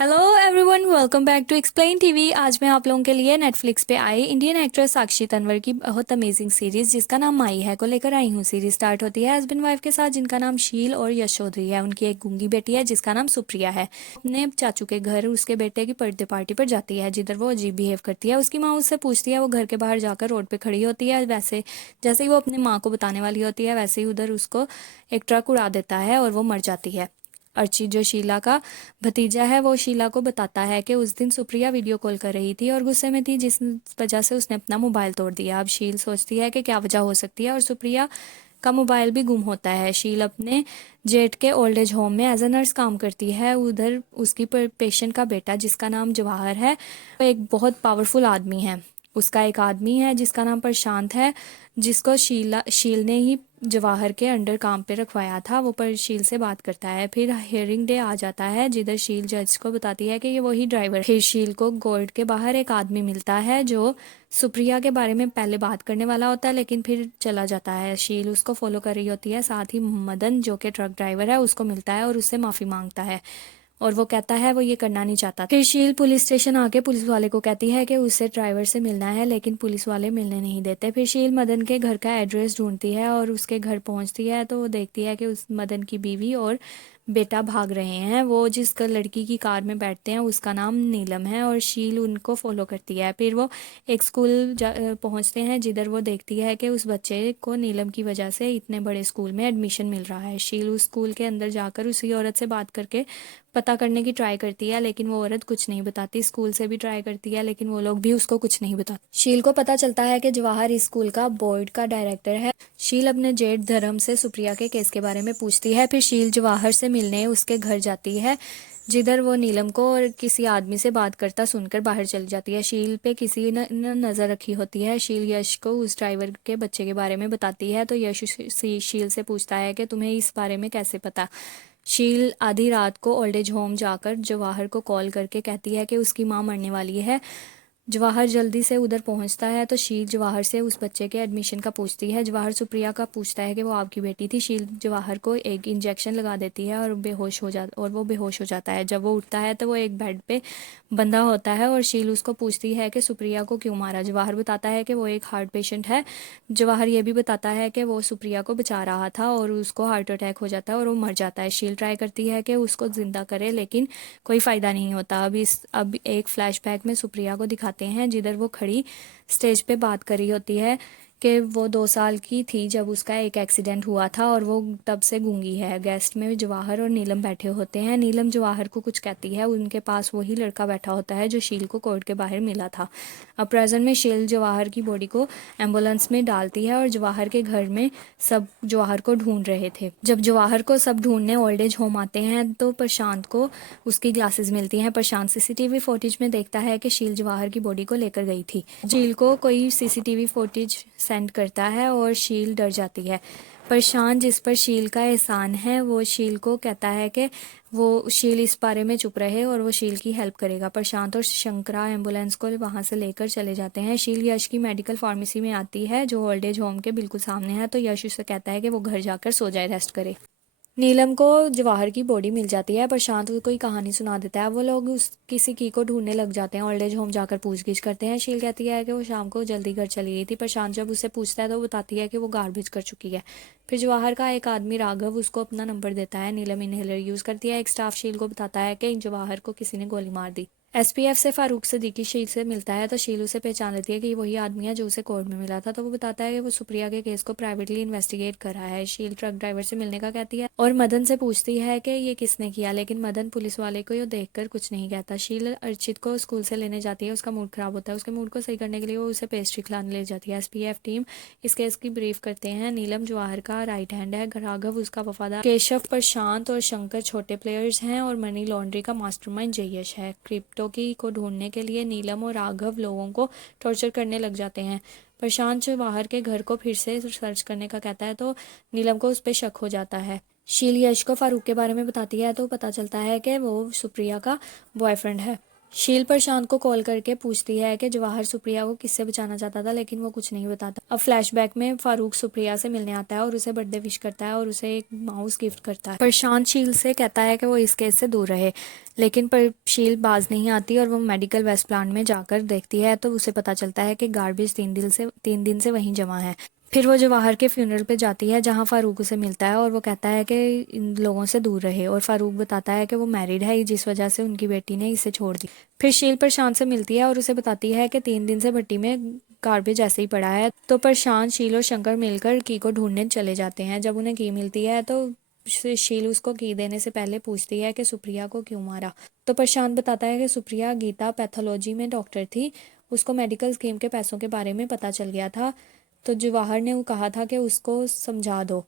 Hello everyone, welcome back to explain TV. आज मैं आप लोगों के लिए नेटफ्लिक्स पे आई इंडियन एक्ट्रेस साक्षी तन्वर की बहुत अमेजिंग सीरीज जिसका नाम माई है को लेकर आई हूँ। सीरीज स्टार्ट होती है हस्बैंड वाइफ के साथ जिनका नाम शील और यश चौधरी है। उनकी एक गूंगी बेटी है जिसका नाम सुप्रिया है। अपने चाचू के घर उसके बेटे की बर्थडे पार्टी पर जाती है जिधर वो अजीब बिहेव करती है। उसकी माँ उससे पूछती है, वो घर के बाहर जाकर रोड पर खड़ी होती है। वैसे जैसे ही वो अपनी माँ को बताने वाली होती है वैसे ही उधर उसको एक ट्रक उड़ा देता है और वो मर जाती है। अर्ची जो शीला का भतीजा है वो शीला को बताता है कि उस दिन सुप्रिया वीडियो कॉल कर रही थी और गुस्से में थी जिस वजह से उसने अपना मोबाइल तोड़ दिया। अब शील सोचती है कि क्या वजह हो सकती है और सुप्रिया का मोबाइल भी गुम होता है। शील अपने जेठ के ओल्ड एज होम में एज अ नर्स काम करती है। उधर उसकी पेशेंट का बेटा जिसका नाम जवाहर है वो एक बहुत पावरफुल आदमी है। उसका एक आदमी है जिसका नाम प्रशांत है, जिसको शील ने ही जवाहर के अंडर काम पे रखवाया था। वो पर शील से बात करता है। फिर हियरिंग डे आ जाता है जिधर शील जज को बताती है कि ये वही ड्राइवर। फिर शील को कोर्ट के बाहर एक आदमी मिलता है जो सुप्रिया के बारे में पहले बात करने वाला होता है लेकिन फिर चला जाता है। शील उसको फॉलो कर रही होती है। साथ ही मदन जो कि ट्रक ड्राइवर है उसको मिलता है और उससे माफ़ी मांगता है और वो कहता है वो ये करना नहीं चाहता। फिर शील पुलिस स्टेशन आके पुलिस वाले को कहती है कि उसे ड्राइवर से मिलना है लेकिन पुलिस वाले मिलने नहीं देते। फिर शील मदन के घर का एड्रेस ढूंढती है और उसके घर पहुंचती है तो वो देखती है कि उस मदन की बीवी और बेटा भाग रहे हैं। वो जिस लड़की की कार में बैठते हैं उसका नाम नीलम है और शील उनको फॉलो करती है। फिर वो एक स्कूल पहुंचते हैं जिधर वो देखती है कि उस बच्चे को नीलम की वजह से इतने बड़े स्कूल में एडमिशन मिल रहा है। शील उस स्कूल के अंदर जाकर उसी औरत से बात करके पता करने की ट्राई करती है लेकिन वो औरत कुछ नहीं बताती। स्कूल से भी ट्राई करती है लेकिन वो लोग भी उसको कुछ नहीं बताते। शील को पता चलता है कि जवाहर इस स्कूल का बोर्ड का डायरेक्टर है। शील अपने जेठ धर्म से सुप्रिया के केस के बारे में पूछती है। फिर शील जवाहर से मिलने उसके घर जाती है जिधर वो नीलम को और किसी आदमी से बात करता सुनकर बाहर चली जाती है। शील पे किसी ने नज़र रखी होती है। शील यश को उस ड्राइवर के बच्चे के बारे में बताती है तो यश शील से पूछता है कि तुम्हें इस बारे में कैसे पता। शील आधी रात को ओल्ड एज होम जाकर जवाहर को कॉल करके कहती है कि उसकी माँ मरने वाली है। जवाहर जल्दी से उधर पहुंचता है तो शील जवाहर से उस बच्चे के एडमिशन का पूछती है। जवाहर सुप्रिया का पूछता है कि वो आपकी बेटी थी। शील जवाहर को एक इंजेक्शन लगा देती है और वो बेहोश हो जाता है। जब वो उठता है तो वो एक बेड पे बंधा होता है और शील उसको पूछती है कि सुप्रिया को क्यों मारा। जवाहर बताता है कि वो एक हार्ट पेशेंट है। जवाहर ये भी बताता है कि वो सुप्रिया को बचा रहा था और उसको हार्ट अटैक हो जाता है और वो मर जाता है। शील ट्राई करती है कि उसको जिंदा करे लेकिन कोई फ़ायदा नहीं होता। अब एक फ्लैशबैक में सुप्रिया को दिखाते हैं जिधर वो खड़ी स्टेज पे बात कर रही होती है कि वो 2 साल की थी जब उसका एक एक्सीडेंट हुआ था और वो तब से गूंगी है। गेस्ट में जवाहर और नीलम बैठे होते हैं। नीलम जवाहर को कुछ कहती है। उनके पास वही लड़का बैठा होता है जो शील को कोर्ट के बाहर मिला था। अब प्रेजेंट में शील जवाहर की बॉडी को एम्बुलेंस में डालती है और जवाहर के घर में सब जवाहर को ढूंढ रहे थे। जब जवाहर को सब ढूंढने ओल्ड एज होम आते हैं तो प्रशांत को उसकी ग्लासेस मिलती हैं। प्रशांत सीसीटीवी फुटेज में देखता है कि शील जवाहर की बॉडी को लेकर गई थी। शील को कोई सीसीटीवी फुटेज सेंड करता है और शील डर जाती है। प्रशांत जिस पर शील का एहसान है वो शील को कहता है कि वो शील इस बारे में चुप रहे और वो शील की हेल्प करेगा। प्रशांत और शंकरा एम्बुलेंस को वहां से लेकर चले जाते हैं। शील यश की मेडिकल फार्मेसी में आती है जो ओल्ड एज होम के बिल्कुल सामने है तो यश उसे कहता है कि वो घर जाकर सो जाए, रेस्ट करे। नीलम को जवाहर की बॉडी मिल जाती है। प्रशांत को कोई कहानी सुना देता है। वो लोग उस किसी की को ढूंढने लग जाते हैं। ओल्ड एज होम जाकर पूछगिछ करते हैं। शील कहती है कि वो शाम को जल्दी घर चली गई थी। प्रशांत जब उससे पूछता है तो वो बताती है कि वो गार्बेज कर चुकी है। फिर जवाहर का एक आदमी राघव उसको अपना नंबर देता है। नीलम इनहेलर यूज़ करती है। एक स्टाफ शील को बताता है कि जवाहर को किसी ने गोली मार दी। एसपीएफ से फारूक सिद्दीकी शील से मिलता है तो शील उसे पहचान लेती है कि ये वही आदमी है जो उसे कोर्ट में मिला था। तो वो बताता है कि वो सुप्रिया के केस को प्राइवेटली इन्वेस्टिगेट कर रहा है। शील ट्रक ड्राइवर से मिलने का कहती है और मदन से पूछती है कि ये किसने किया लेकिन मदन पुलिस वाले को ये देखकर कुछ नहीं कहता। शील अर्चित को स्कूल से लेने जाती है। उसका मूड खराब होता है। उसके मूड को सही करने के लिए वो उसे पेस्ट्री खिलाने ले जाती है। एसपीएफ टीम इस केस की ब्रीफ करते हैं। नीलम जवाहर का राइट हैंड है। राघव उसका वफादार। केशव प्रशांत और शंकर छोटे प्लेयर्स हैं और मनी लॉन्ड्री का मास्टरमाइंड जयेश है। क्रिप्टो की को ढूंढने के लिए नीलम और राघव लोगों को टॉर्चर करने लग जाते हैं। प्रशांत जवाहर के घर को फिर से सर्च करने का कहता है तो नीलम को उस पर शक हो जाता है। शील यश को फारूक के बारे में बताती है तो पता चलता है कि वो सुप्रिया का बॉयफ्रेंड है। शील प्रशांत को कॉल करके पूछती है कि जवाहर सुप्रिया को किससे बचाना चाहता था, लेकिन वो कुछ नहीं बताता। अब फ्लैशबैक में फारूक सुप्रिया से मिलने आता है और उसे बर्थडे विश करता है और उसे एक माउस गिफ्ट करता है। प्रशांत शील से कहता है कि वो इस केस से दूर रहे, लेकिन पर शील बाज नहीं आती और वो मेडिकल वेस्ट प्लांट में जाकर देखती है तो उसे पता चलता है कि गार्बेज 3 दिन से वहीं जमा है। फिर वो जवाहर के फ्यूनरल पे जाती है जहाँ फारूक उसे मिलता है और वो कहता है कि इन लोगों से दूर रहे, और फारूक बताता है कि वो मैरिड है जिस वजह से उनकी बेटी ने इसे छोड़ दी। फिर शील प्रशांत से मिलती है और उसे बताती है कि 3 दिन से भट्टी में गार्बेज ऐसे ही पड़ा है। तो प्रशांत, शील और शंकर मिलकर की को ढूंढने चले जाते हैं। जब उन्हें की मिलती है तो शील उसको की देने से पहले पूछती है कि सुप्रिया को क्यों मारा। तो प्रशांत बताता है कि सुप्रिया गीता पैथोलॉजी में डॉक्टर थी, उसको मेडिकल स्कीम के पैसों के बारे में पता चल गया था, तो जवाहर ने वो कहा था कि उसको समझा दो।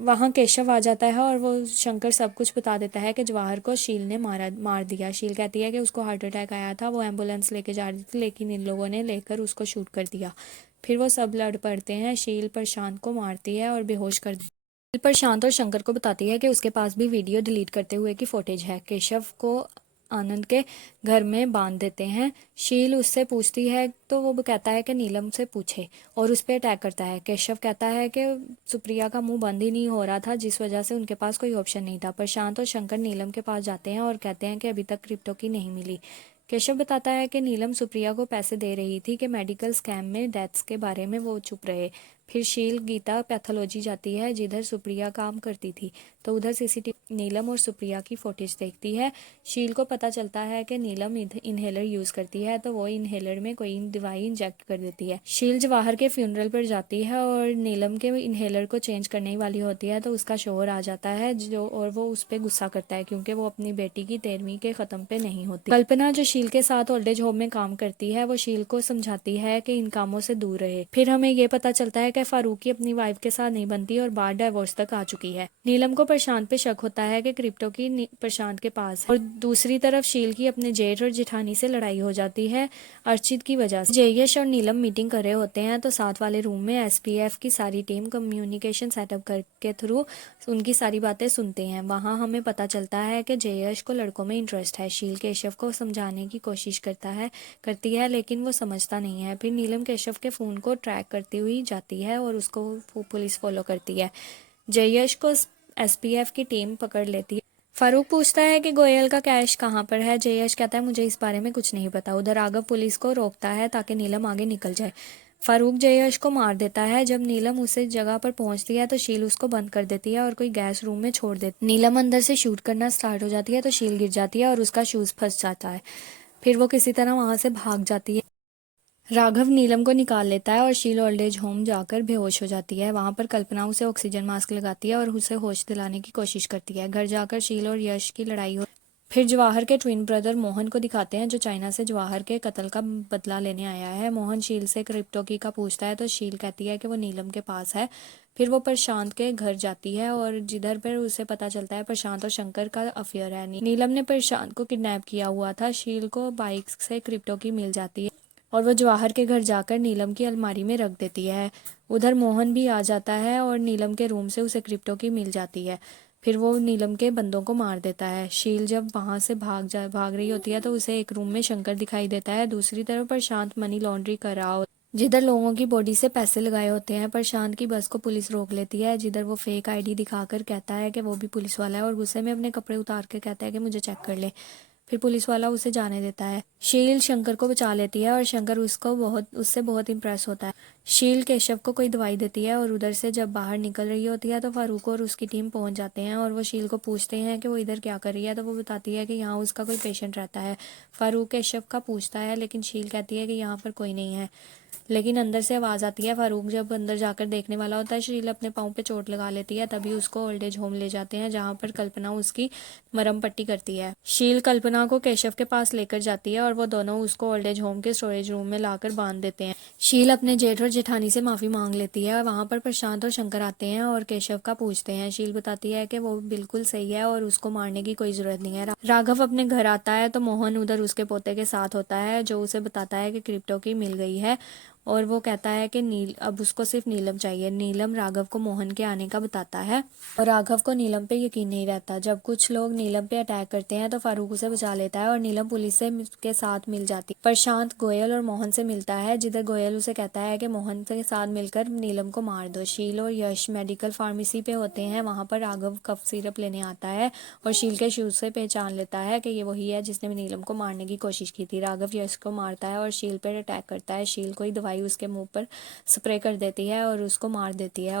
वहाँ केशव आ जाता है और वो शंकर सब कुछ बता देता है कि जवाहर को शील ने मार दिया। शील कहती है कि उसको हार्ट अटैक आया था, वो एम्बुलेंस लेके जा रही थी, लेकिन इन लोगों ने लेकर उसको शूट कर दिया। फिर वो सब लड़ पड़ते हैं। शील प्रशांत को मारती है और बेहोश कर देती है। प्रशांत और शंकर को बताती है कि उसके पास भी वीडियो डिलीट करते हुए की फुटेज है। केशव को आनंद के घर में बांध देते हैं। शील उससे पूछती है तो वो कहता है कि नीलम से पूछे और उस पर अटैक करता है। केशव कहता है कि सुप्रिया का मुंह बंद ही नहीं हो रहा था, जिस वजह से उनके पास कोई ऑप्शन नहीं था। प्रशांत और शंकर नीलम के पास जाते हैं और कहते हैं कि अभी तक क्रिप्टो की नहीं मिली। केशव बताता है कि नीलम सुप्रिया को पैसे दे रही थी कि मेडिकल स्कैम में डेथ्स के बारे में वो चुप रहे। फिर शील गीता पैथोलॉजी जाती है जिधर सुप्रिया काम करती थी, तो उधर सीसीटीवी नीलम और सुप्रिया की फुटेज देखती है। शील को पता चलता है कि नीलम इन्हेलर यूज करती है, तो वो इन्हेलर में कोई दवाई इंजेक्ट कर देती है। शील जवाहर के फ्यूनरल पर जाती है और नीलम के इन्हेलर को चेंज करने वाली होती है, तो उसका शोहर आ जाता है जो, और वो उस पर गुस्सा करता है क्योंकि वो अपनी बेटी की 13वीं के खत्म पे नहीं होती। कल्पना जो शील के साथ ओल्ड एज होम में काम करती है, वो शील को समझाती है कि इन कामों से दूर रहे। फिर हमें ये पता चलता है कि फारूक की अपनी वाइफ के साथ नहीं बनती और बार डाइवोर्स तक आ चुकी है। नीलम को प्रशांत पे शक होता है कि क्रिप्टो की प्रशांत के पास है, और दूसरी तरफ शील की अपने जेठ और जेठानी से लड़ाई हो जाती है अर्चित की वजह से। जयेश और नीलम मीटिंग कर रहे होते हैं तो साथ वाले रूम में एसपीएफ की सारी टीम कम्युनिकेशन सेटअप करके थ्रू उनकी सारी बातें सुनते हैं। वहाँ हमें पता चलता है कि जयेश को लड़कों में इंटरेस्ट है। शील केशव को समझाने की कोशिश करती है लेकिन वो समझता नहीं है। फिर नीलम केशव के फ़ोन को ट्रैक करती हुई जाती है और उसको पुलिस फॉलो करती है। जयेश को एसपीएफ की टीम पकड़ लेती है। फारूक पूछता है कि गोयल का कैश कहाँ पर है। जयेश कहता है मुझे इस बारे में कुछ नहीं पता। उधर राघव पुलिस को रोकता है ताकि नीलम आगे निकल जाए। फारूक जयेश को मार देता है। जब नीलम उसे जगह पर पहुंचती है तो शील उसको बंद कर देती है और कोई गैस रूम में छोड़ देती है। नीलम अंदर से शूट करना स्टार्ट हो जाती है तो शील गिर जाती है और उसका शूज फंस जाता है। फिर वो किसी तरह वहां से भाग जाती है। राघव नीलम को निकाल लेता है और शील ओल्ड एज होम जाकर बेहोश हो जाती है। वहां पर कल्पना उसे ऑक्सीजन मास्क लगाती है और उसे होश दिलाने की कोशिश करती है। घर जाकर शील और यश की लड़ाई हो। फिर जवाहर के ट्विन ब्रदर मोहन को दिखाते हैं जो चाइना से जवाहर के कत्ल का बदला लेने आया है। मोहन शील से क्रिप्टो की का पूछता है तो शील कहती है कि वो नीलम के पास है। फिर वो प्रशांत के घर जाती है और जिधर पर उसे पता चलता है प्रशांत और शंकर का अफेयर है। नीलम ने प्रशांत को किडनैप किया हुआ था। शील को बाइक से क्रिप्टो की मिल जाती है और वो जवाहर के घर जाकर नीलम की अलमारी में रख देती है। उधर मोहन भी आ जाता है और नीलम के रूम से उसे क्रिप्टो की मिल जाती है। फिर वो नीलम के बंदों को मार देता है। शील जब वहां से भाग रही होती है तो उसे एक रूम में शंकर दिखाई देता है। दूसरी तरफ प्रशांत मनी लॉन्ड्री कर रहा हो जिधर लोगों की बॉडी से पैसे लगाए होते हैं। प्रशांत की बस को पुलिस रोक लेती है जिधर वो फेक आईडी दिखाकर कहता है कि वो भी पुलिस वाला है और गुस्से में अपने कपड़े उतार के कहता है कि मुझे चेक कर ले। फिर पुलिस वाला उसे जाने देता है। शील शंकर को बचा लेती है और शंकर उससे बहुत इम्प्रेस होता है। शील केशव को कोई दवाई देती है और उधर से जब बाहर निकल रही होती है तो फारूक और उसकी टीम पहुंच जाते हैं और वो शील को पूछते हैं कि वो इधर क्या कर रही है, तो वो बताती है कि यहाँ उसका कोई पेशेंट रहता है। फारूक केशव का पूछता है लेकिन शील कहती है कि यहाँ पर कोई नहीं है, लेकिन अंदर से आवाज़ आती है। फारूक जब अंदर जाकर देखने वाला होता है शील अपने पाँव पे चोट लगा लेती है, तभी उसको ओल्ड एज होम ले जाते हैं जहाँ पर कल्पना उसकी मरहम पट्टी करती है। शील कल्पना को केशव के पास लेकर जाती है और वो दोनों उसको ओल्ड एज होम के स्टोरेज रूम में लाकर बांध देते हैं। शील अपने जेठ और जेठानी से माफ़ी मांग लेती है। वहाँ पर प्रशांत और शंकर आते हैं और केशव का पूछते हैं। शील बताती है कि वो बिल्कुल सही है और उसको मारने की कोई ज़रूरत नहीं है। राघव अपने घर आता है तो मोहन उधर उसके पोते के साथ होता है जो उसे बताता है कि क्रिप्टो की मिल गई है और वो कहता है कि अब उसको सिर्फ नीलम चाहिए। नीलम राघव को मोहन के आने का बताता है और राघव को नीलम पे यकीन नहीं रहता। जब कुछ लोग नीलम पे अटैक करते हैं तो फारूक उसे बचा लेता है और नीलम पुलिस से के साथ मिल जाती है। प्रशांत गोयल और मोहन से मिलता है, जिधर गोयल उसे कहता है कि मोहन के साथ मिलकर नीलम को मार दो। शील और यश मेडिकल फार्मेसी पे होते हैं। वहां पर राघव कफ सिरप लेने आता है और शील के शूज से पहचान लेता है कि ये वही है जिसने नीलम को मारने की कोशिश की थी। राघव यश को मारता है और शील पर अटैक करता है। शील कोई दवाई उसके मुंह पर स्प्रे कर देती है और उसको मार देती है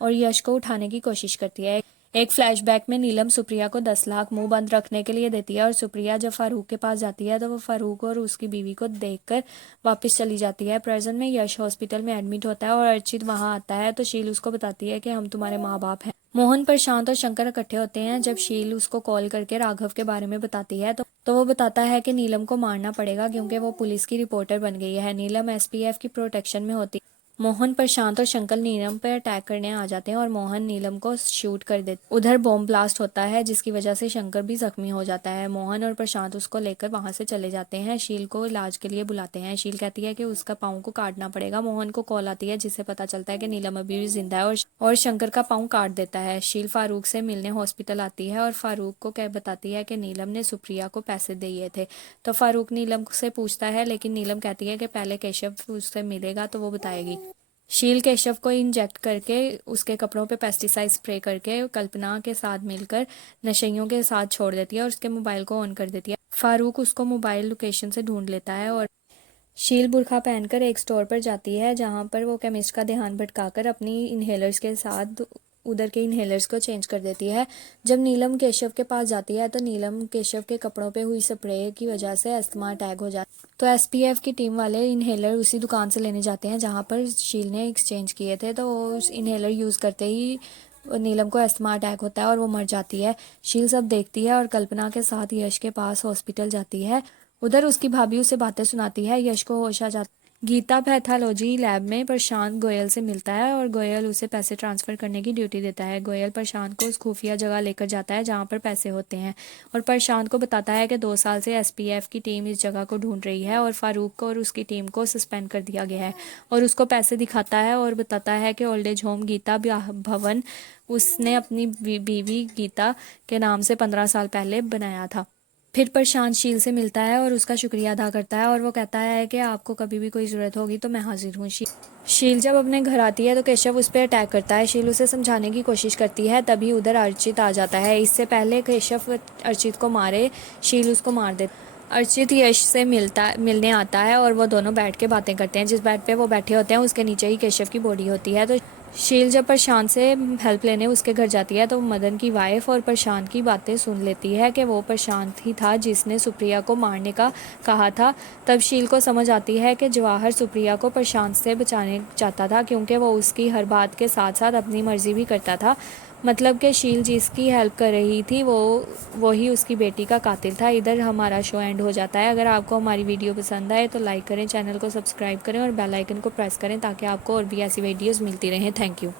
और यश को उठाने की कोशिश करती है। एक फ्लैशबैक में नीलम सुप्रिया को 10 लाख मुंह बंद रखने के लिए देती है और सुप्रिया जब फारूक के पास जाती है तो वो फारूक और उसकी बीवी को देखकर वापस चली जाती है। प्रेजेंट में यश हॉस्पिटल में एडमिट होता है और अर्चित वहां आता है तो शील उसको बताती है कि हम तुम्हारे माँ बाप हैं। मोहन, प्रशांत और शंकर इकट्ठे होते हैं। जब शील उसको कॉल करके राघव के बारे में बताती है तो वो बताता है कि नीलम को मारना पड़ेगा क्योंकि वो पुलिस की रिपोर्टर बन गई है। नीलम एसपीएफ की प्रोटेक्शन में होती। मोहन, प्रशांत और शंकर नीलम पर अटैक करने आ जाते हैं और मोहन नीलम को शूट कर देते। उधर बॉम्ब ब्लास्ट होता है जिसकी वजह से शंकर भी जख्मी हो जाता है। मोहन और प्रशांत उसको लेकर वहां से चले जाते हैं। शील को इलाज के लिए बुलाते हैं। शील कहती है कि उसका पाँव को काटना पड़ेगा। मोहन को कॉल आती है जिससे पता चलता है कि नीलम अभी भी जिंदा है और शंकर का पाँव काट देता है। शील फारूक से मिलने हॉस्पिटल आती है और फारूक को क्या बताती है कि नीलम ने सुप्रिया को पैसे दिए थे। तो फारूक नीलम से पूछता है लेकिन नीलम कहती है कि पहले केशव उससे मिलेगा तो वो बताएगी। शील केशव को इंजेक्ट करके उसके कपड़ों पे पेस्टिसाइड स्प्रे करके कल्पना के साथ मिलकर नशइयों के साथ छोड़ देती है और उसके मोबाइल को ऑन कर देती है। फारूक उसको मोबाइल लोकेशन से ढूंढ लेता है और शील बुर्खा पहनकर एक स्टोर पर जाती है जहां पर वो केमिस्ट का ध्यान भटकाकर अपनी इनहेलर्स के साथ उधर के इनहेलर्स को चेंज कर देती है। जब नीलम केशव के पास जाती है तो नीलम केशव के कपड़ों पे हुई स्प्रे की वजह से अस्थमा अटैक हो जाता है। तो एसपीएफ की टीम वाले इनहेलर उसी दुकान से लेने जाते हैं जहां पर शील ने एक्सचेंज किए थे। तो उस इनहेलर यूज़ करते ही नीलम को अस्थमा अटैक होता है और वो मर जाती है। शील सब देखती है और कल्पना के साथ यश के पास हॉस्पिटल जाती है। उधर उसकी भाभी उसे बातें सुनाती है। यश को होश आ जाता। गीता पैथोलॉजी लैब में प्रशांत गोयल से मिलता है और गोयल उसे पैसे ट्रांसफर करने की ड्यूटी देता है। गोयल प्रशांत को उस खुफिया जगह लेकर जाता है जहां पर पैसे होते हैं और प्रशांत को बताता है कि 2 साल से एसपीएफ की टीम इस जगह को ढूंढ रही है और फारूक को और उसकी टीम को सस्पेंड कर दिया गया है और उसको पैसे दिखाता है और बताता है कि ओल्ड एज होम गीता भवन उसने अपनी बीवी गीता के नाम से 15 साल पहले बनाया था। फिर प्रशांत शील से मिलता है और उसका शुक्रिया अदा करता है और वो कहता है कि आपको कभी भी कोई ज़रूरत होगी तो मैं हाजिर हूँ। शील जब अपने घर आती है तो केशव उस पर अटैक करता है। शील उसे समझाने की कोशिश करती है, तभी उधर अर्चित आ जाता है। इससे पहले केशव अर्चित को मारे शील उसको मार देता। अर्चित यश से मिलने आता है और वो दोनों बैठ के बातें करते हैं। जिस बेड पे वो बैठे होते हैं उसके नीचे ही केशव की बॉडी होती है। तो शील जब प्रशांत से हेल्प लेने उसके घर जाती है तो मदन की वाइफ और प्रशांत की बातें सुन लेती है कि वो प्रशांत ही था जिसने सुप्रिया को मारने का कहा था। तब शील को समझ आती है कि जवाहर सुप्रिया को प्रशांत से बचाने चाहता था क्योंकि वो उसकी हर बात के साथ साथ अपनी मर्जी भी करता था। मतलब कि शील जिसकी हेल्प कर रही थी वो ही उसकी बेटी का कातिल था। इधर हमारा शो एंड हो जाता है। अगर आपको हमारी वीडियो पसंद आए तो लाइक करें, चैनल को सब्सक्राइब करें और बेल आइकन को प्रेस करें ताकि आपको और भी ऐसी वीडियोस मिलती रहें। Thank you.